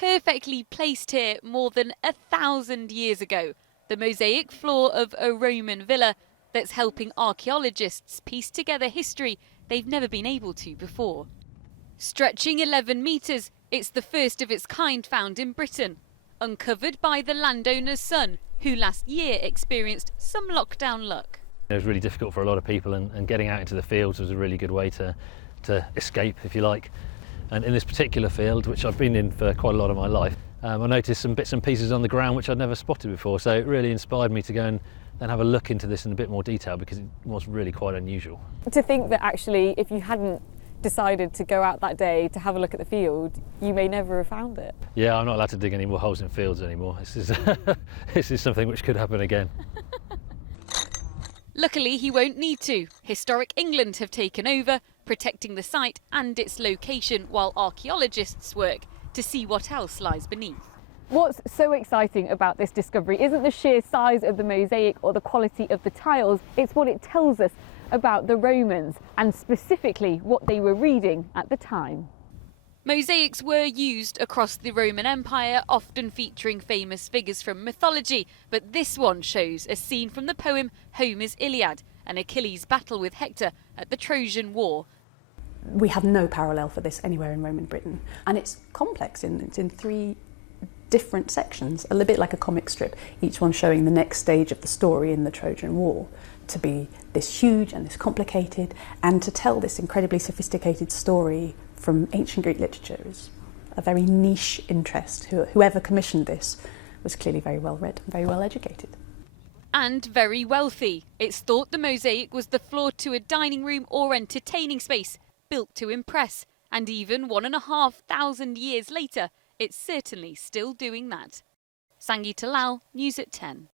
perfectly placed here more than 1,000 years ago. The mosaic floor of a Roman villa that's helping archaeologists piece together history they've never been able to before. Stretching 11 metres, it's the first of its kind found in Britain. Uncovered by the landowner's son, who last year experienced some lockdown luck. It was really difficult for a lot of people, and getting out into the fields was a really good way to escape, if you like. And in this particular field, which I've been in for quite a lot of my life, I noticed some bits and pieces on the ground which I'd never spotted before, so it really inspired me to go and have a look into this in a bit more detail, because it was really quite unusual. To think that actually, if you hadn't decided to go out that day to have a look at the field, you may never have found it. Yeah, I'm not allowed to dig any more holes in fields anymore. This is something which could happen again. Luckily, he won't need to. Historic England have taken over, protecting the site and its location while archaeologists work to see what else lies beneath. What's so exciting about this discovery isn't the sheer size of the mosaic or the quality of the tiles, it's what it tells us about the Romans and specifically what they were reading at the time. Mosaics were used across the Roman Empire, often featuring famous figures from mythology, but this one shows a scene from the poem Homer's Iliad, and Achilles' battle with Hector at the Trojan War. We have no parallel for this anywhere in Roman Britain, and it's complex. It's in 3 different sections, a little bit like a comic strip, each one showing the next stage of the story in the Trojan War. To be this huge and this complicated, and to tell this incredibly sophisticated story from ancient Greek literature is a very niche interest. Whoever commissioned this was clearly very well read and very well educated. And very wealthy. It's thought the mosaic was the floor to a dining room or entertaining space, built to impress. And even 1,500 years later, it's certainly still doing that. Sangeeta Lal, News at 10.